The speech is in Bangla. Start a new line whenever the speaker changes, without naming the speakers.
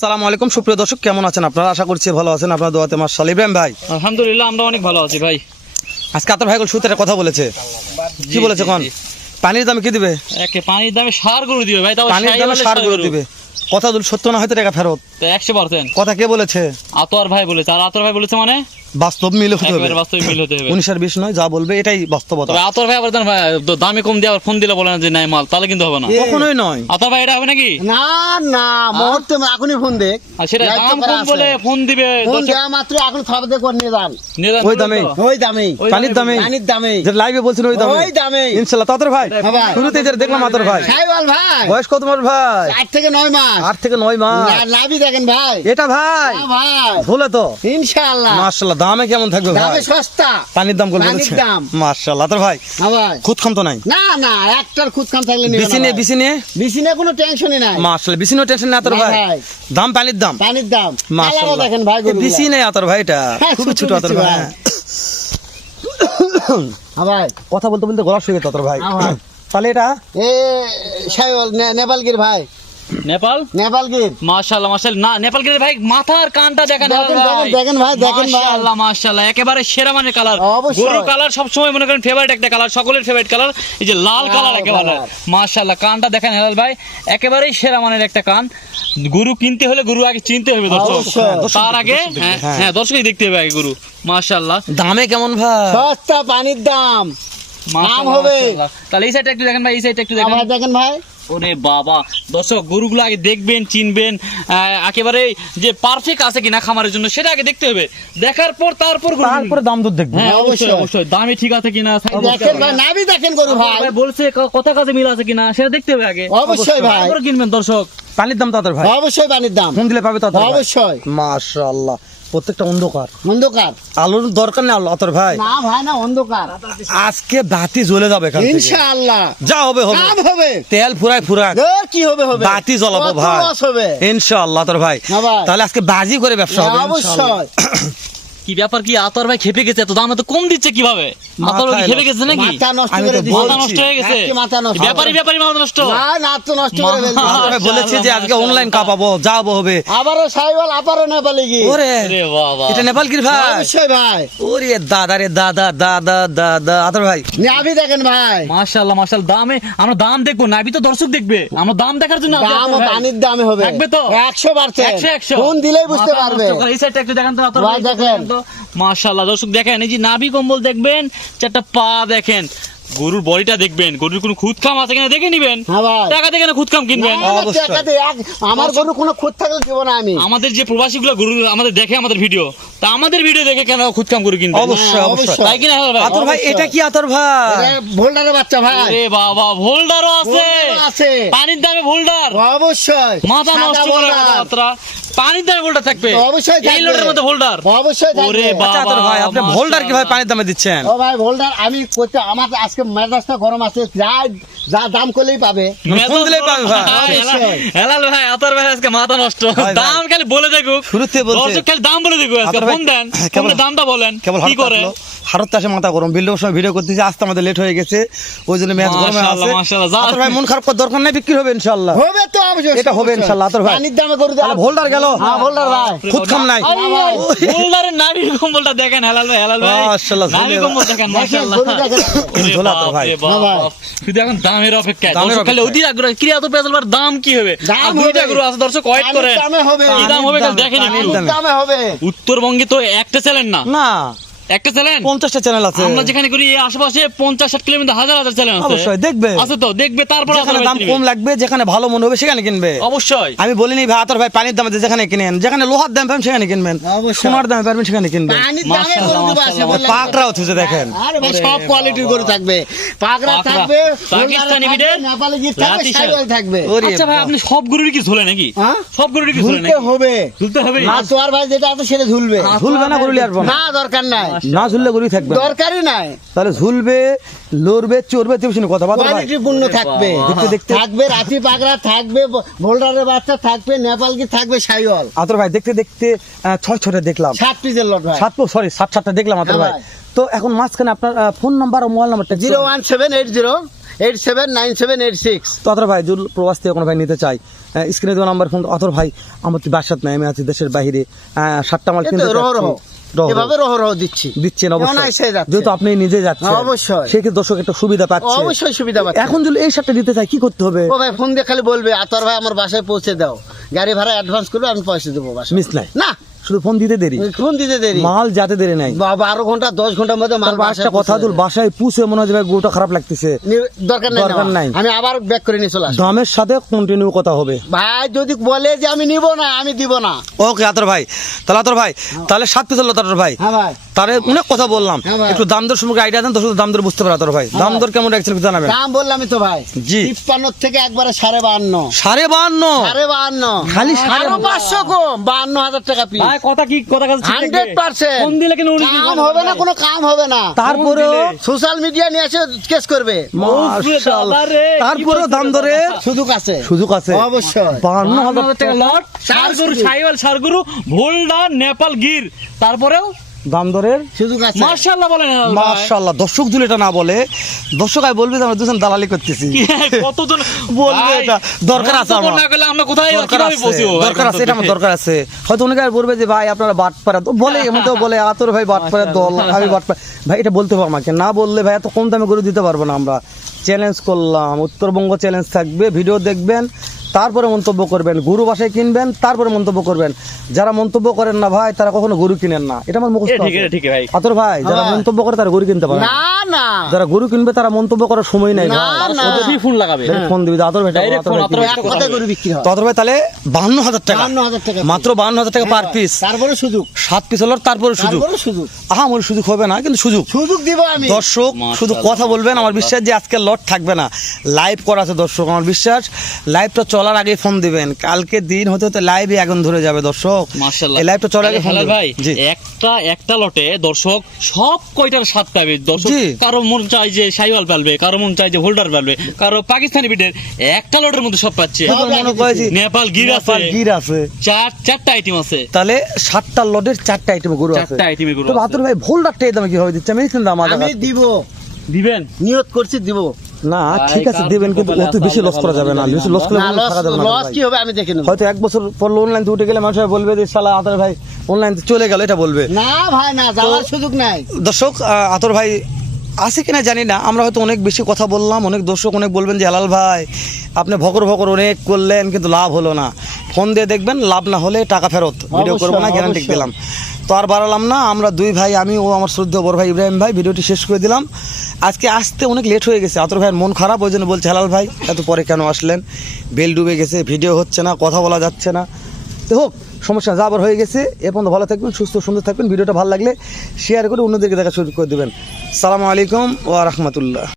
আসসালামু আলাইকুম। সুপ্রিয় দর্শক কেমন আছেন আপনারা? আশা করছি ভালো আছেন। আপনার দোয়াতে মার্শাল ইব্রাহিম ভাই।
আলহামদুলিল্লাহ আমরা অনেক ভালো আছি ভাই।
আজকে আপনার ভাইগুলো সুতের কথা বলেছে। কি বলেছে কোন? পানির দামে কি দিবে?
একে পানির দামে সার গরু দিবে ভাই তাও
পানির দামে সার গরু। দিবে। কথা যদি সত্য না হয়তো টাকা ফেরত।
একশো পার্সেন্ট।
কথা কে বলেছে?
আতোয়ার ভাই বলেছে আর আতোয়ার ভাই বলেছে মানে?
বাস্তব মিল হতে হবে।
বাস্তবে মিল হতে হবে।
উনিশ আর বিশ নয় যা বলবে এটাই বাস্তবতা।
তবে আতর ভাই আবার ভাই দামে কম দিয়ে আবার ফোন দিলে বলে না যে নাই মাল তাহলে কিন্তু হবে না।
কখনোই নয়।
আতর ভাই এটা হবে নাকি?
না না মুহূর্তে এখনই ফোন দেখ
আর সেটা দাম কম বলে ফোন দিবে
ফোন দেওয়া মাত্র এখন খাবার দিয়ে করে নিয়ে যান।
নিয়ে যান
ওই দামে?
ওই দামে
পানির দামে
পানির দামে
যে লাইভে বলছেন ওই দামে
ওই দামে
ইনশাল্লাহ তাদের ভাই।
হ্যাঁ।
শুরুতে যে দেখলাম আতর ভাই।
সাইওয়াল ভাই।
বয়স কত তোমার ভাই।
আট থেকে নয় মাস।
আট থেকে নয় মাস।
লাভই দেখেন ভাই।
এটা ভাই?
হ্যাঁ ভাই।
ভুলে তো।
ইনশাআল্লাহ।
দামে কেমন থাকবে ভাই?
দামে সস্তা
পানির দাম।
পানির
তোর ভাই
হ্যাঁ ভাই।
খুদ খাম তো নাই?
না না একটার খুদ খাম থাকলে নিবে বিসিনে কোনো টেনশনই নাই।
টেনশন নেই তোর ভাই। দাম পানির দাম।
পানির দাম। দেখেন ভাই
আতর ভাই এটা।
হ্যাঁ,
খুবই
ছোট
আতর ভাই।
ভাই। হ্যাঁ ভাই।
কথা বলতে বলতে গলা শুয়ে গেছে আতর ভাই।
হ্যাঁ
তাহলে এটা?
এ নে- নেপালগির ভাই।
নেপাল?
নেপালগির
মাশাআল্লাহ মাশাআল্লাহ। না নেপাল গেলে ভাই? মাথার কানটা দেখেন
দেখেন, ভাই, দেখেন ভাই।
মাশাআল্লাহ মাশাআল্লাহ। একেবারে সেরা মানের কালার। গরু কালার সব সময় মনে করেন ফেভারিট একটা কালার সকলের ফেভারিট কালার। এই যে লাল কালার
লাল
একেবারে মাশাআল্লাহ কানটা দেখেন হেলাল ভাই। একেবারেই সেরা মানের একটা কান। গরু কিনতে হলে গরু আগে চিনতে হবে দর্শক। তার আগে হ্যাঁ,
হ্যাঁ।
হ্যাঁ দর্শকই দেখতে হবে আগে গরু। মাশাআল্লাহ।
দামে কেমন ভাই?
সস্তা পানির দাম।
মাশাআল্লাহ,
হবে।
তাহলে এই সাইডটা একটু দেখেন ভাই এই সাইডটা একটু দেখেন।
দেখেন ভাই।
ওরে বাবা। দর্শক গরুগুলো আগে দেখবেন চিনবেন একেবারে যে পারফেক্ট আছে কিনা খামারের জন্য সেটা আগে দেখতে হবে। দেখার পর তারপর গরু।
তারপরে দাম দর দেখবে।
হ্যাঁ অবশ্যই
অবশ্যই।
দামে ঠিক আছে কিনা
দেখেন ভাই নাবি দেখেন গরু ভাই।
ভাই বলছে কথা কাজে মিল আছে কিনা সেটা দেখতে হবে আগে।
অবশ্যই ভাই।
তারপরে কিনবেন দর্শক।
পানির দাম তাদের ভাই।
অবশ্যই পানির দাম।
ফোন দিলে পাবে তাদের
অবশ্যই।
মাশাআল্লাহ। প্রত্যেকটা অন্ধকার।
অন্ধকার?
আলোর দরকার আতর ভাই।
না ভাই না অন্ধকার।
আজকে বাতি জ্বলে যাবে এখান থেকে।
ইনশাআল্লাহ।
যা হবে হবে।
কাম হবে।
তেল ফুরায় ফুরায়
এর কি হবে হবে?
বাতি জ্বলাবো ভাই। ইনশাআল্লাহ তোর ভাই।
ভাই।
তাহলে আজকে বাজি করে ব্যবসা হবে ইনশাআল্লাহ।
কি ব্যাপার কি আতর ভাই খেপে গেছে? এত দাম এত কম দিচ্ছে কীভাবে? আতর ভাই খেপে গেছে নাকি?
মাথা নষ্ট
আমি
করে
তো
দিছে
মাথা নষ্ট হয়ে গেছে?
আজকে মাথা নষ্ট।
ব্যাপারি ব্যাপারি মাথা নষ্ট?
না না তো নষ্ট করে ফেলছে।
বলেছে যে আজকে অনলাইন কাপাবো যাব হবে
আবারও সাইওয়াল আবারও নেপালি কি
ওরে
আরে বাবা।
এটা নেপাল কি ভাই?
অবশ্যই ভাই।
ওরে দাদা রে দাদা দাদা দাদা আতর ভাই।
নাবি দেখেন ভাই।
মাশাআল্লাহ মাশাআল্লাহ দামে আমরা দাম দেখব নাবি তো দর্শক দেখবে। আমরা দাম দেখার জন্য
দাম। পানির দামে হবে।
থাকবে তো?
একশো পার্সেন্ট
একশো একশো।
ফোন দিলেই বুঝতে পারবে।
এই সাইডটা একটু দেখেন তো আতর
ভাই
ভাই,
দেখেন।
তো মাশাআল্লাহ। দর্শক দেখেন এই যে নাভি কম্বল দেখবেন চারটা পা দেখেন। গরুর বডিটা দেখবেন গরুর কোনো খুদ খাম আছে কিনা দেখে নিবেন।
হ্যাঁ
টাকা দেখে না খুদ খাম কিনবেন?
না, না, আমার গরু কোনো খুঁত থাকলে জীবনে আমি।
আমাদের যে প্রবাসী গুলো গরু আমাদের দেখে আমাদের ভিডিও তা আমাদের ভিডিও দেখে কেন খুদ খাম গরু কিনবে?
অবশ্যই
হ্যাঁ,
অবশ্যই।
অবশ্যই।
তাই কিনা ভাই?
আতর ভাই এটা কি আতর ভাই?
ভোল্ডারের বাচ্চা ভাই।
আরে বাবা ভোল্ডারও আছে।
আছে।
পানির দামে ভোল্ডার।
অবশ্যই।
মাথা নষ্ট করে
ভোল্ডার।
পানির দামে ভোল্ডার থাকবে।
অবশ্যই
এই লোডের মধ্যে ভোল্ডার।
অবশ্যই।
ওরে বাবা
আচ্ছা আতর ভাই আপনি ভোল্ডার কীভাবে পানির দামে দিচ্ছেন?
ও ভাই ভোল্ডার আমি করতে আমার আজকে মেজাজটা গরম আছে যা যা দাম করলেই পাবে।
ফোন দিলেই পাবে ভাই।
হেলাল ভাই আতর ভাই আজকে মাথা নষ্ট। দাম খালি বলে দেখুক
শুরুতে বলছে।
দর্শক খালি দাম বলে দেখুক আজকে। ফোন দেন
কেবল-
দামটা বলেন।
কেবল
কি করে?
হারত আসে মাথা গরম। বিল্ডের সময় ভিডিও করতেছি আসতে আমাদের লেট হয়ে গেছে। ওই জন্য ম্যাচ গরমে
মাশাআল্লাহ,
আছে।
মাশাআল্লাহ,
আতর ভাই মন খারাপ করার দরকার নাই বিক্রি হবে ইনশাআল্লাহ।
হবে তো অবশ্যই।
এটা হবে ইনশাআল্লাহ, আতর ভাই।
পানির দামে গরু
তাহলে ভোল্ডার গেল।
হ্যাঁ ভোল্ডার ভাই।
খুদ খাম নাই।
ভোল্ডারের নারী কম্বলটা দেখেন হেলাল ভাই হেলাল ভাই।
মাশাআল্লাহ,
নারী কম্বল দেখেন মাশাআল্লাহ।
তো ভাই।
শুধু এখন দামের দর্শক খালি অধীর আগ্রহ কি এত পেঁয়াজ দাম কি হবে?
দাম
আর দুইটা
হবে।
আছে দর্শক ওয়েট
পানির দামে হবে।
দাম হবে খালি দেখেন
দামে।
দামে হবে।
উত্তরবঙ্গে তো একটা চ্যানেল না।
না।
একটা চ্যানেল
পঞ্চাশটা চ্যানেল আছে।
আমরা যেখানে করি আশেপাশে পঞ্চাশ ষাট কিলোমিটার হাজার হাজার চ্যানেল আছে।
অবশ্যই দেখবে।
আছে তো? দেখবে তারপর
যেখানে দাম কম লাগবে যেখানে ভালো মনে হবে সেখানে কিনবে।
অবশ্যই।
আমি বলিনি ভাই আতর ভাই পানির দামে যেখানে কিনেন। যেখানে লোহার দাম পাবেন সেখানে কিনবেন। সোনার দামে পাবেন সেখানে কিনবেন।
গরু।
পাকড়াও থুছে দেখেন।
সব কোয়ালিটির গরু থাকবে। পাকড়া থাকবে
পাকিস্তানি বিটের,
নেপালি গির থাকবে
আচ্ছা ভাই আপনি সব গরুরই কি ঝোলে নাকি?
হ্যাঁ?
সব গরুরই কি ঝোলে নাকি?
হবে।
ঝুলতে হবে?
না তোর ভাই যেটা আছে সেটা ঝুলবে।
ঝুলবে না না
না দরকার নাই।
না ঝুললে থাকবে
দরকারই নাই।
তাহলে ঝুলবে লড়বে চড়বে তুমি শুনে কথা
থাকবে।
দেখতে দেখতে।
থাকবে রাতি পাকড়া থাকবে ভোল্ডারের বাচ্চা থাকবে নেপাল কি থাকবে সাইওয়াল
আতর ভাই দেখতে দেখতে ছয় ছটা দেখলাম।
সাত পিসের লট ভাই।
সাত সরি সাত সাতটা দেখলাম আতর
হ্যাঁ
ভাই। তো এখন মাঝখানে আপনার ফোন নাম্বার ও মোবাইল নাম্বারটা
zero one seven eight zero eight seven nine seven eight six.
তো অতর ভাই জুল প্রবাস থেকে কোনো ভাই নিতে চাই স্ক্রিনে দেওয়া নাম্বার ফোন অতর ভাই আমার তো বাসাত নাই আমি আছি দেশের বাইরে সাতটা মাল কিনতে
এভাবে দিচ্ছি।
দিচ্ছেন অবশ্যই। যেহেতু আপনি নিজে যাচ্ছেন
অবশ্যই।
সেক্ষেত্রে দর্শক একটা সুবিধা পাচ্ছে।
অবশ্যই সুবিধা পাচ্ছে।
এখন যদি এই নিতে চাই কি করতে হবে?
ও ভাই ফোন দিয়ে খালি বলবে আতর ভাই আমার বাসায় পৌঁছে দাও। গাড়ি ভাড়া অ্যাডভান্স করবে আমি পয়সা দেবো
মিস নাই।
না
শুধু ফোন দিতে দেরি।
ফোন দিতে দেরি।
মাল যাতে দেরি নাই।
বারো ঘণ্টা দশ ঘণ্টার মধ্যে মাল
একটা কথা তুল বাসায় পুষে মনে হয় গরুটা খারাপ লাগতেছে।
দরকার নাই
দরকার নাই।
আমি আবার ব্যাক করে নিয়ে চলে
দামের সাথে কন্টিনিউ কথা হবে।
ভাই যদি বলে যে আমি নিব না আমি দিব না।
ওকে আতর ভাই। তাহলে আতর ভাই তাহলে সাত পিস হলো ভাই।
হ্যাঁ ভাই।
তারে অনেক কথা বললাম।
হ্যাঁ
একটু দাম দর সম্পর্কে আইডিয়া দেন দর্শক দাম দর বুঝতে পারে আতর ভাই। দাম দর কেমন রাখছেন একটু জানাবেন।
দাম বললামই তো ভাই।
জি।
তিপ্পান্ন থেকে একবারে সাড়ে বাহান্ন
সাড়ে বাহান্ন
সাড়ে বাহান্ন
খালি সাড়ে
পাঁচশো কম বাহান্ন হাজার টাকা পিস
কথা কি কথা ফোন দিলে
কাম হবে না কোনো কাম হবে না।
তারপরে
সোশ্যাল মিডিয়া নিয়ে এসে কেস করবে।
মাশাআল্লাহ।
দাদা রে, কি
তারপরেও
বলছো
দাম ধরে
সুযোগ আছে।
সুযোগ আছে।
অবশ্যই।
বাহান্ন হাজার
হাজার টাকা লট। সারগুরু। সাইওয়াল সারগুরু ভোলডা নেপাল গির। তারপরেও
দাম দরের?
সুযোগ আছে।
মার্শাল্লাহ ভাই।
মাশাআল্লাহ দর্শক যদি এটা না বলে। দর্শক আই বলবে আমরা দুজন দালালি করতেছি।
কতজন
বলবে এটা। দরকার আছে আমার।
না করলে আমরা কোথায়
দরকার আছে। দরকার আছে এটা আমার দরকার আছে। হয়তো অনেকে আর বলবে যে ভাই আপনারা বাট পারে তো বলে এমন তো বলে আতর ভাই বাট পারে দল আমি বাট ভাই এটা বলতে পারব আমাকে। না বললে ভাই এত কম দামে গরু দিতে পারব না আমরা। চ্যালেঞ্জ করলাম। উত্তরবঙ্গ চ্যালেঞ্জ থাকবে। ভিডিও দেখবেন। তারপরে মন্তব্য করবেন গরু বাসায় কিনবেন তারপরে মন্তব্য করবেন। যারা মন্তব্য করেন না ভাই তারা কখনো গরু কিনেন না। এটা আমার মুখস্থ
ঠিক,
আছে।
ভাই।
আতর ভাই যারা
হ্যাঁ।
মন্তব্য করে তারা গরু কিনতে পারে না।
না না।
যারা গরু কিনবে তারা মন্তব্য করার সময় নাই
না,
ভাই।
না।
ওদেরই ফোন লাগাবে।
ফোন দিবি। আতর ভাই আতর ভাই
আতর ভাই।
এক কথায় বিক্রি হয়।
ততর ভাই তাহলে বাহান্ন হাজার টাকা।
বাহান্ন হাজার টাকা
মাত্র বাহান্ন হাজার টাকা পার পিস
তারপরে সুযোগ।
সাত পিস হলো তারপরে সুযোগ।
তারপরে সুযোগ।
আহা আমার সুযোগ হবে না কিন্তু সুযোগ।
সুযোগ দিব আমি।
দর্শক শুধু কথা বলবেন আমার বিশ্বাস যে আজকে লট থাকবে না। লাইভ করা আছে দর্শক আমার বিশ্বাস। লাইভটা চলার আগে ফোন দিবেন। কালকে দিন হতে হতে লাইভে আগুন ধরে যাবে দর্শক।
মার্শাল্লাহ
এই লাইভটা চলার আগে ফোন
ভাই একটা একটা লটে দর্শক সব কয়টার স্বাদ পাবে? দর্শক কারও মন চায় যে সাইওয়াল পালবে কারও মন চায় যে হোল্ডার পালবে কারও পাকিস্তানি বিটের একটা লটের মধ্যে সব পাচ্ছে।
শুধু মনে করে যে
নেপাল গির আছে।
গির আছে।
চার চারটা আইটেম আছে।
তাহলে সাতটা লটের চারটা আইটেম গরু আছে।
চারটা আইটেমে গরু
তো। বাহাত্তর ভাই ভোল্ডারটা এই দামে কীভাবে দিচ্ছে? আমি চিন্তা আমার
আমি দিব।
দিবেন?
নিয়ত করছি দিব।
না ঠিক আছে দেবেন
কি
কিন্তু অত বেশি লস করা যাবে না। বেশি লস করলে
না
কোনো টাকা দেবে না
লস কি হবে আমি দেখে নেব।
হয়তো এক বছর পর অনলাইন উঠে গেলে মানুষ বলবে যে শালা আতর ভাই অনলাইন চলে গেল এটা বলবে।
না ভাই না যাওয়ার সুযোগ নাই।
দর্শক আহ, আতর ভাই আছে কিনা জানি না আমরা হয়তো অনেক বেশি কথা বললাম অনেক দর্শক অনেক বলবেন যে আলাল ভাই আপনি ভকর ভকর অনেক করলেন কিন্তু লাভ হলো না। ফোন দিয়ে দেখবেন লাভ না হলে টাকা ফেরত। ভিডিও করব না গ্যারান্টি। দিলাম তো আর বাড়ালাম না আমরা দুই ভাই আমি ও আমার শ্রদ্ধেয় বড় ভাই ইব্রাহিম ভাই ভিডিওটি শেষ করে দিলাম। আজকে আসতে অনেক লেট হয়ে গেছে আতর ভাইয়ের মন খারাপ ওই জন্য বলছে হেলাল ভাই এত পরে কেন আসলেন? বেল ডুবে গেছে ভিডিও হচ্ছে না কথা বলা যাচ্ছে না। তো হোক সমস্যা যা আবার হয়ে গেছে, এ পর্যন্ত ভালো থাকবেন, সুস্থ, সুন্দর থাকবেন। ভিডিওটা ভালো লাগলে শেয়ার করে অন্যদেরকে দেখা শুরু করে দেবেন। সালামু আলাইকুম ওয়া রাহমাতুল্লাহ।